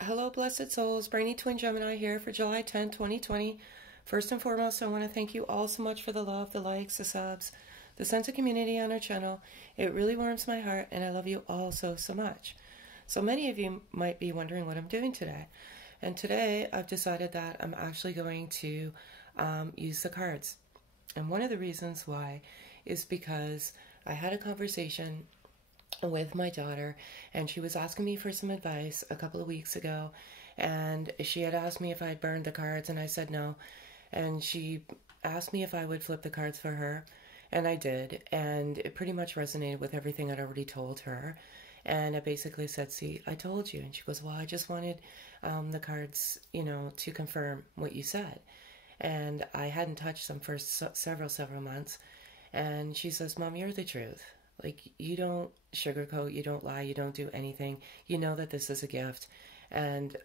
Hello, blessed souls. Brainy Twin Gemini here for July 10th, 2020. First and foremost, I want to thank you all so much for the love, the likes, the subs, the sense of community on our channel. It really warms my heart, and I love you all so, so much. So many of you might be wondering what I'm doing today. And today, I've decided that I'm actually going to use the cards. And one of the reasons why is because I had a conversation with my daughter, and she was asking me for some advice a couple of weeks ago, and she had asked me if I'd burned the cards, and I said no, and she asked me if I would flip the cards for her, and I did, and it pretty much resonated with everything I'd already told her. And I basically said, see, I told you. And she goes, well, I just wanted the cards, to confirm what you said. And I hadn't touched them for several months. And she says, Mom, you're the truth. Like, you don't sugarcoat, you don't lie, you don't do anything. You know that this is a gift. And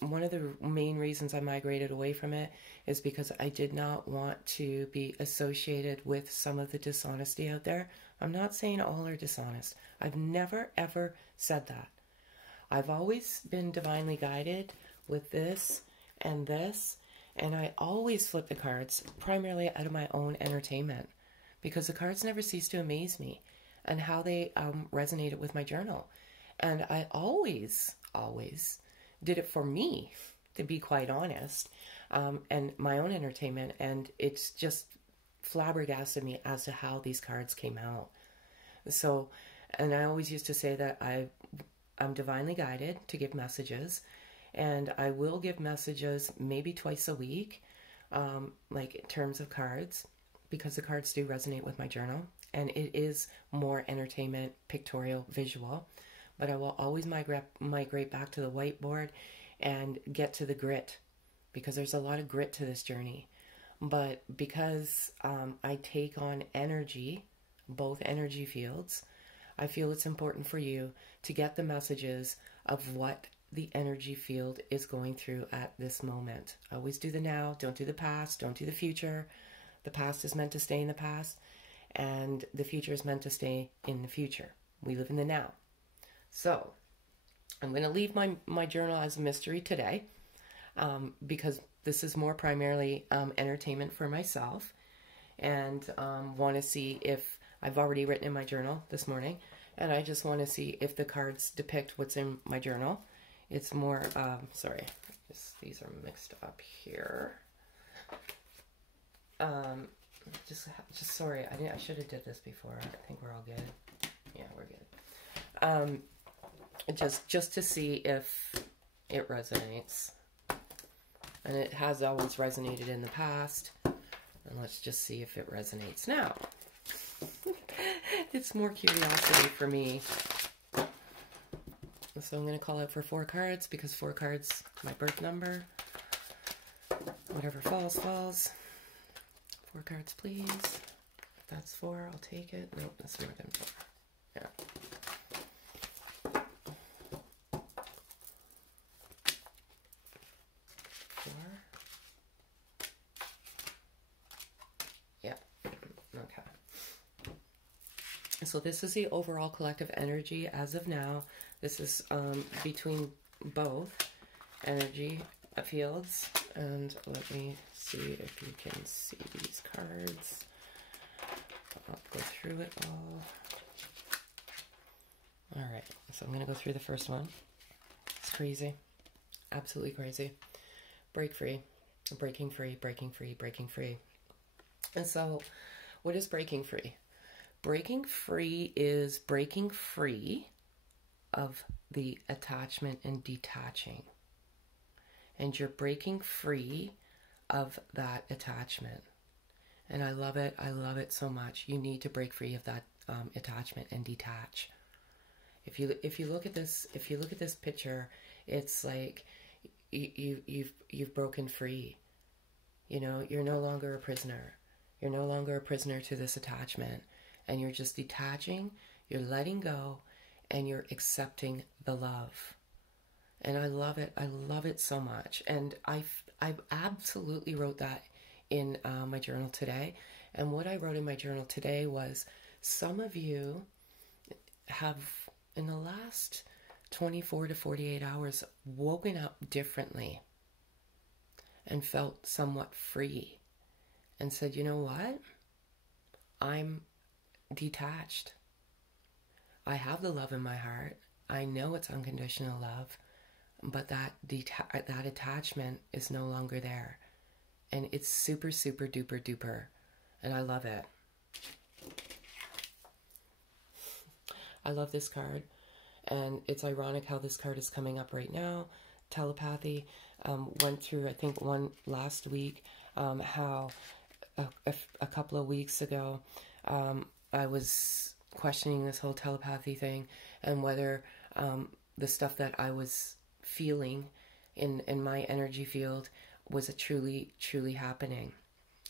one of the main reasons I migrated away from it is because I did not want to be associated with some of the dishonesty out there. I'm not saying all are dishonest. I've never, ever said that. I've always been divinely guided with this, and I always flip the cards primarily out of my own entertainment, because the cards never cease to amaze me and how they resonated with my journal. And I always did it for me, to be quite honest, and my own entertainment. And it's just flabbergasted me as to how these cards came out. So, and I always used to say that I'm divinely guided to give messages, and I will give messages maybe twice a week, like in terms of cards, because the cards do resonate with my journal, and it is more entertainment, pictorial, visual. But I will always migrate back to the whiteboard and get to the grit, because there's a lot of grit to this journey. But because I take on energy, both energy fields, I feel it's important for you to get the messages of what the energy field is going through at this moment. Always do the now, don't do the past, don't do the future. The past is meant to stay in the past, and the future is meant to stay in the future. We live in the now. So I'm going to leave my journal as a mystery today, because this is more primarily entertainment for myself, and want to see if I've already written in my journal this morning, and I just want to see if the cards depict what's in my journal. It's more, sorry, these are mixed up here. Just sorry, I should have did this before. I think we're all good. Yeah, we're good. Just to see if it resonates. And it has always resonated in the past. And let's just see if it resonates now. It's more curiosity for me. So I'm going to call out for 4 cards, because 4 cards, my birth number. Whatever falls, falls. 4 cards, please. If that's 4, I'll take it. Nope, that's more than 4. Yeah. 4. Yeah. Okay. So this is the overall collective energy as of now. This is between both energy fields. And let me see if you can see these cards. I'll go through it all. Alright, so I'm going to go through the first one. It's crazy. Absolutely crazy. Break free. Breaking free, breaking free, breaking free. And so, what is breaking free? Breaking free is breaking free of the attachment and detaching. And you're breaking free of that attachment. And I love it. I love it so much. You need to break free of that attachment and detach. If you look at this picture, it's like you've broken free. You're no longer a prisoner. You're no longer a prisoner to this attachment, and you're just detaching. You're letting go, and you're accepting the love. And I love it. I love it so much. And I absolutely wrote that in my journal today. And what I wrote in my journal today was, some of you have, in the last 24 to 48 hours, woken up differently and felt somewhat free and said, you know what? I'm detached. I have the love in my heart. I know it's unconditional love, but that attachment is no longer there. And it's super, super duper duper. And I love it. I love this card. And it's ironic how this card is coming up right now. Telepathy. Went through, I think, one last week, how a couple of weeks ago, I was questioning this whole telepathy thing and whether the stuff that I was feeling in my energy field was it truly happening.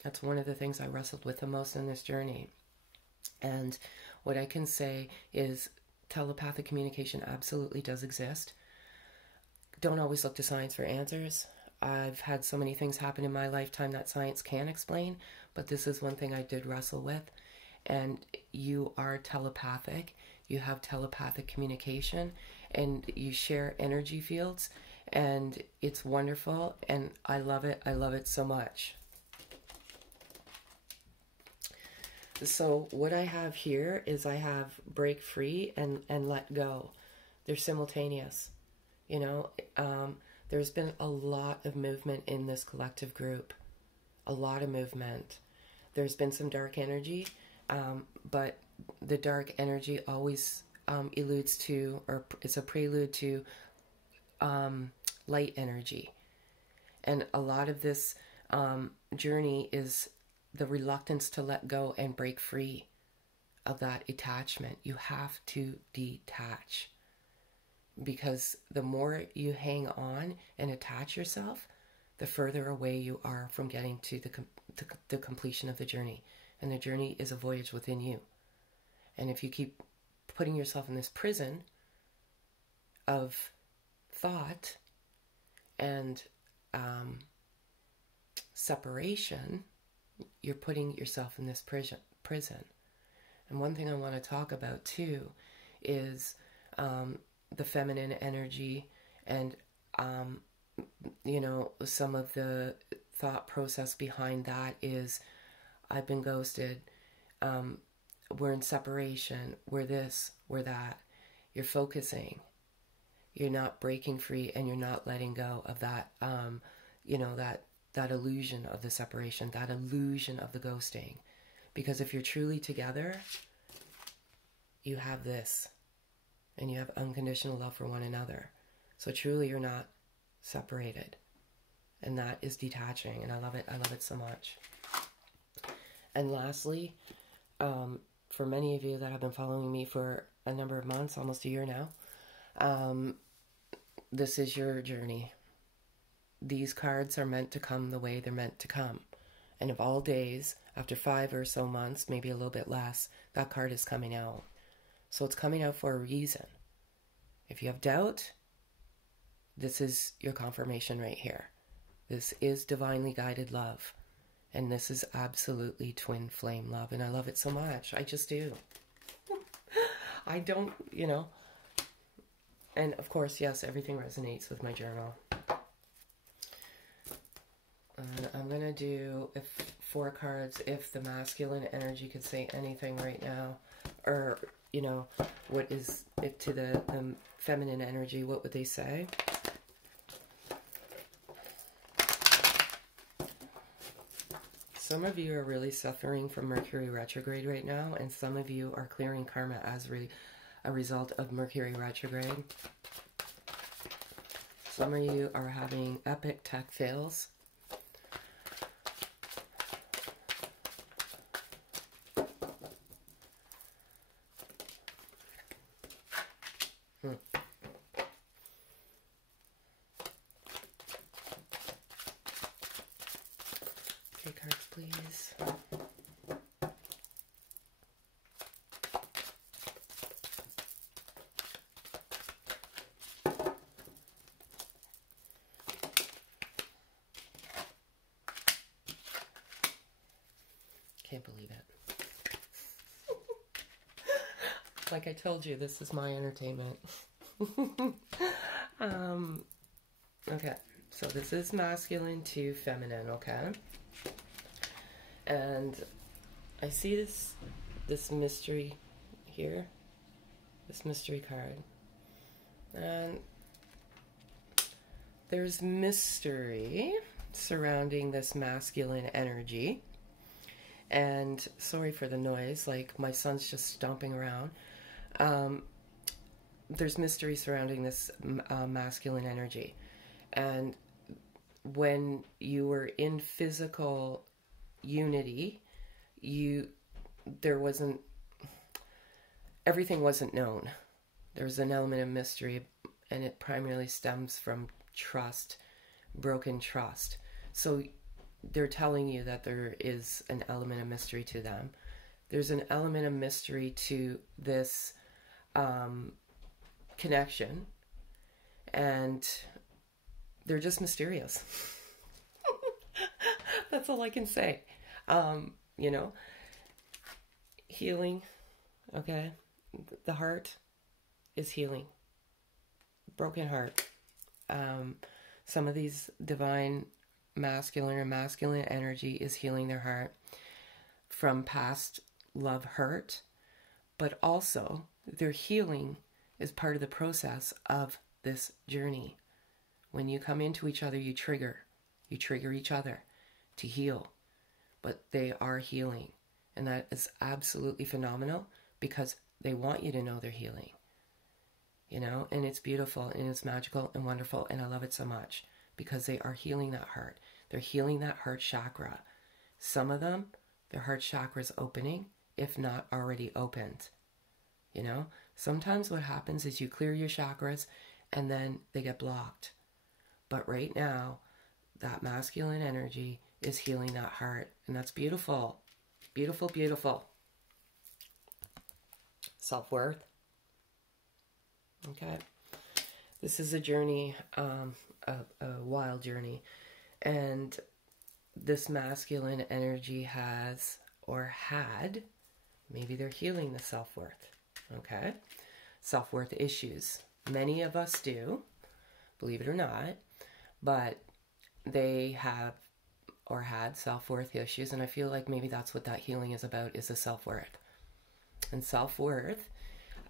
That's one of the things I wrestled with the most in this journey. And what I can say is telepathic communication absolutely does exist. Don't always look to science for answers. I've had so many things happen in my lifetime that science can't explain, but this is one thing I did wrestle with. And you are telepathic. You have telepathic communication, and you share energy fields, and it's wonderful, and I love it. I love it so much. So what I have here is I have break free and let go. They're simultaneous. You know, there's been a lot of movement in this collective group. A lot of movement. There's been some dark energy, but the dark energy always alludes to, or it's a prelude to, light energy. And a lot of this journey is the reluctance to let go and break free of that attachment. You have to detach, because the more you hang on and attach yourself, the further away you are from getting to the completion of the journey. And the journey is a voyage within you. And if you keep putting yourself in this prison of thought and separation, you're putting yourself in this prison. And one thing I want to talk about too is the feminine energy, and you know, some of the thought process behind that is, I've been ghosted, we're in separation, we're this, we're that. You're focusing, you're not breaking free, and you're not letting go of that, you know, that illusion of the separation, that illusion of the ghosting. Because if you're truly together, you have this, and you have unconditional love for one another. So truly you're not separated. And that is detaching, and I love it. I love it so much. And lastly, for many of you that have been following me for a number of months, almost a year now, this is your journey. These cards are meant to come the way they're meant to come. And of all days, after 5 or so months, maybe a little bit less, that card is coming out. So it's coming out for a reason. If you have doubt, this is your confirmation right here. This is divinely guided love. And this is absolutely twin flame love. And I love it so much. I just do. I don't, you know. And of course, yes, everything resonates with my journal. And I'm going to do 4 cards if the masculine energy could say anything right now. Or, you know, what is it to the feminine energy? What would they say? Some of you are really suffering from Mercury retrograde right now, and some of you are clearing karma as a result of Mercury retrograde. Some of you are having epic tech fails. Okay, cards, please. Can't believe it. Like I told you, this is my entertainment. Okay, so this is masculine to feminine, okay? And I see this mystery here, this mystery card. And there's mystery surrounding this masculine energy. And sorry for the noise, like my son's just stomping around. There's mystery surrounding this masculine energy. And when you were in physical unity, everything wasn't known. There's an element of mystery, and it primarily stems from trust, broken trust. So they're telling you that there is an element of mystery to them. There's an element of mystery to this connection, and they're just mysterious. That's all I can say. You know, healing, okay? The heart is healing. Broken heart. Some of these divine masculine or masculine energy is healing their heart from past love hurt, but also their healing is part of the process of this journey. When you come into each other, you trigger each other to heal, but they are healing, and that is absolutely phenomenal because they want you to know they're healing, you know, and it's beautiful and it's magical and wonderful, and I love it so much because they are healing that heart. They're healing that heart chakra. Some of them, their heart chakra is opening, if not already opened. You know, sometimes what happens is you clear your chakras and then they get blocked. But right now, that masculine energy is healing that heart. And that's beautiful. Beautiful, beautiful. Self-worth. Okay. This is a journey, a wild journey. And this masculine energy has, or had, maybe they're healing the self-worth. Okay? Self-worth issues. Many of us do, believe it or not, but they have or had self-worth issues, and I feel like maybe that's what that healing is about, is the self-worth. And self-worth,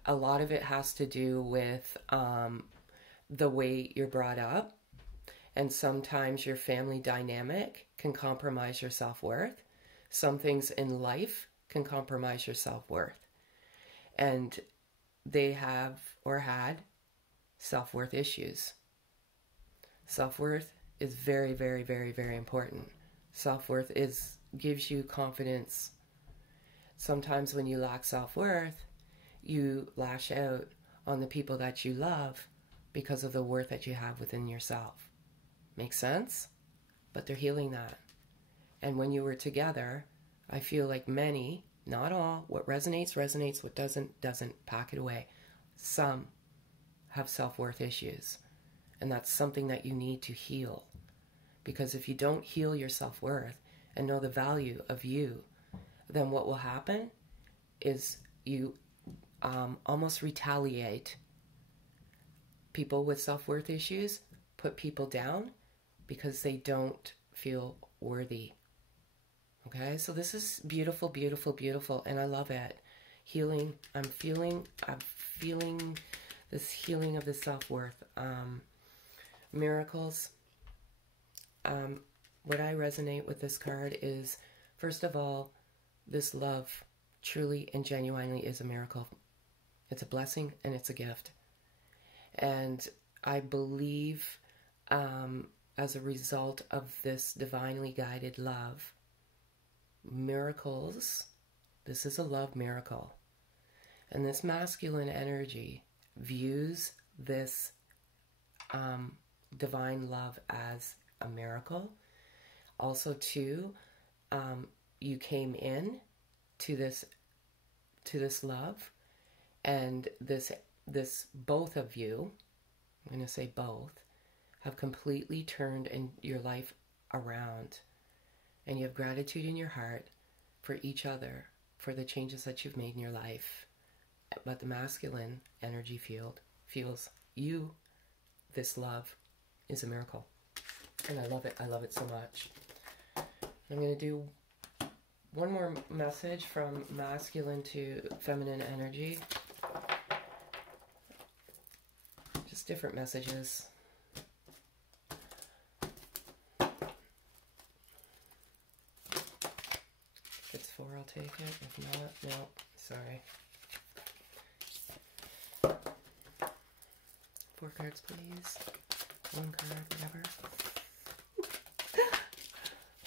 a lot of it has to do with the way you're brought up, and sometimes your family dynamic can compromise your self-worth. Some things in life can compromise your self-worth. And they have or had self-worth issues. Self-worth is very, very, very, very important. Self-worth gives you confidence. Sometimes when you lack self-worth, you lash out on the people that you love because of the worth that you have within yourself. Makes sense? But they're healing that. And when you were together, I feel like many, not all, what resonates, resonates, what doesn't, pack it away. Some have self-worth issues. And that's something that you need to heal. Because if you don't heal your self-worth and know the value of you, then what will happen is you almost retaliate. People with self-worth issues put people down because they don't feel worthy. Okay, so this is beautiful, beautiful, beautiful, and I love it. Healing, I'm feeling this healing of the self-worth. Miracles. What I resonate with this card is, first of all, this love truly and genuinely is a miracle. It's a blessing and it's a gift. And I believe as a result of this divinely guided love, miracles, this is a love miracle. And this masculine energy views this divine love as a miracle. Also, too, you came in to this love, and this both of you, I'm going to say both, have completely turned in your life around, and you have gratitude in your heart for each other, for the changes that you've made in your life. But the masculine energy field feels you this love is a miracle. And I love it. I love it so much. I'm going to do one more message from masculine to feminine energy. Just different messages. If it's 4, I'll take it. If not, no. Sorry. 4 cards, please. 1 card, whatever.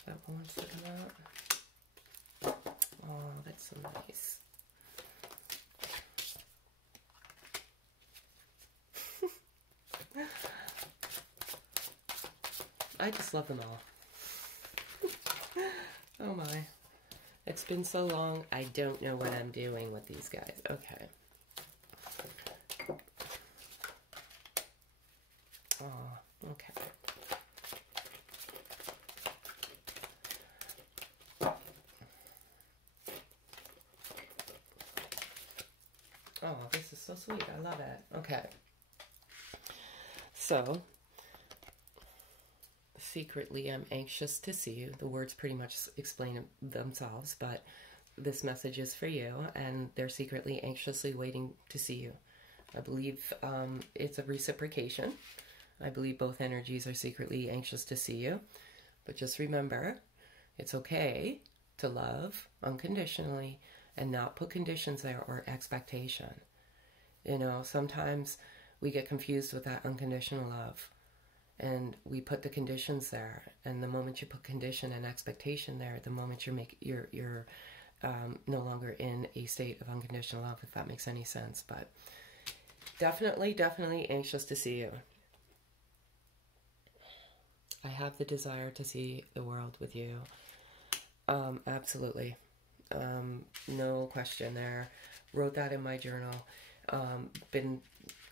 That one wants to come out. Oh, that's so nice. I just love them all. Oh my. It's been so long, I don't know what I'm doing with these guys. Okay. Oh, okay. Oh, this is so sweet. I love it. Okay. So, secretly, I'm anxious to see you. The words pretty much explain themselves, but this message is for you, and they're secretly, anxiously waiting to see you. I believe it's a reciprocation. I believe both energies are secretly anxious to see you. But just remember, it's okay to love unconditionally and not put conditions there or expectation. You know, sometimes we get confused with that unconditional love. And we put the conditions there, and the moment you put condition and expectation there, the moment you're no longer in a state of unconditional love, if that makes any sense. But definitely anxious to see you. I have the desire to see the world with you. Absolutely. No question there. Wrote that in my journal. Been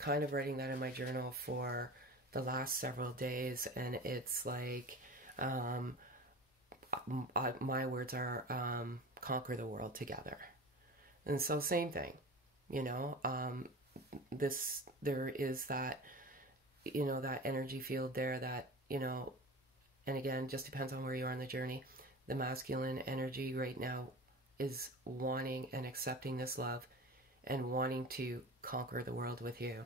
kind of writing that in my journal for the last several days, and it's like my words are conquer the world together. And so same thing, you know, there is that, you know, that energy field there that, you know, and again, just depends on where you are in the journey. The masculine energy right now is wanting and accepting this love and wanting to conquer the world with you.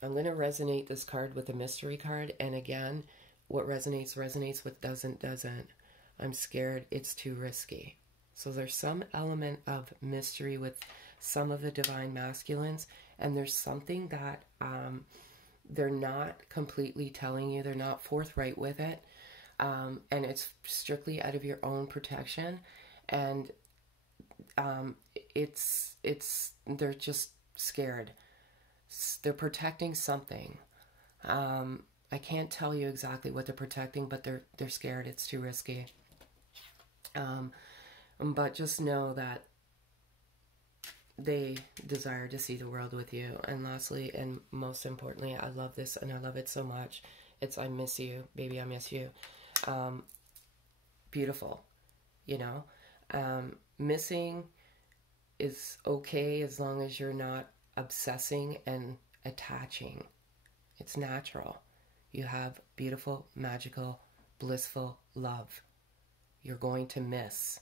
I'm going to resonate this card with a mystery card. And again, what resonates, resonates. What doesn't, doesn't. I'm scared. It's too risky. So there's some element of mystery with some of the divine masculines. And there's something that they're not completely telling you. They're not forthright with it. And it's strictly out of your own protection. And they're just scared. They're protecting something. I can't tell you exactly what they're protecting, but they're scared. It's too risky. But just know that they desire to see the world with you. And lastly, and most importantly, I love this and I love it so much. It's I miss you, baby, I miss you. Beautiful, you know. Missing is okay as long as you're not obsessing and attaching. It's natural. You have beautiful, magical, blissful love. You're going to miss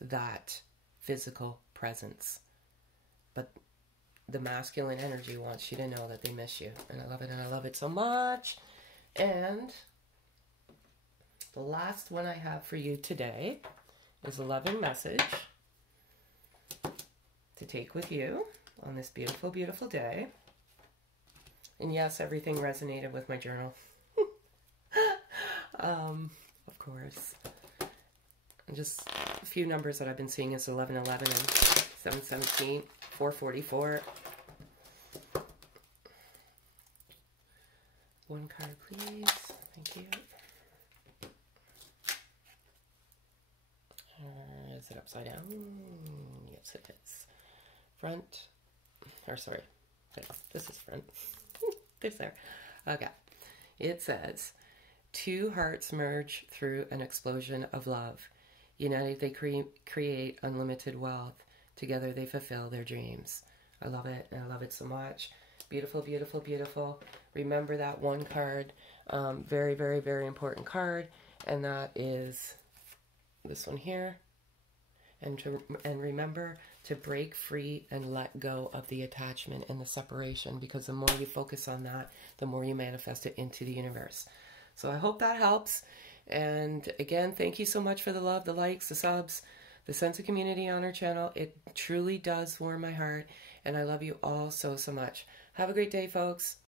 that physical presence. But the masculine energy wants you to know that they miss you. And I love it, and I love it so much. And the last one I have for you today is a loving message to take with you on this beautiful, beautiful day. And yes, everything resonated with my journal. Of course. And just a few numbers that I've been seeing is 1111 and 717, 444. One card, please. Thank you. Is it upside down? Yes, it is. Front. Or sorry. This is front. This there. Okay. It says, 2 hearts merge through an explosion of love. United, they create unlimited wealth. Together, they fulfill their dreams. I love it, and I love it so much. Beautiful, beautiful, beautiful. Remember that one card, very, very, very important card, and that is this one here. And remember to break free and let go of the attachment and the separation, because the more you focus on that, the more you manifest it into the universe. So I hope that helps. And again, thank you so much for the love, the likes, the subs, the sense of community on our channel. It truly does warm my heart, and I love you all so, so much. Have a great day, folks.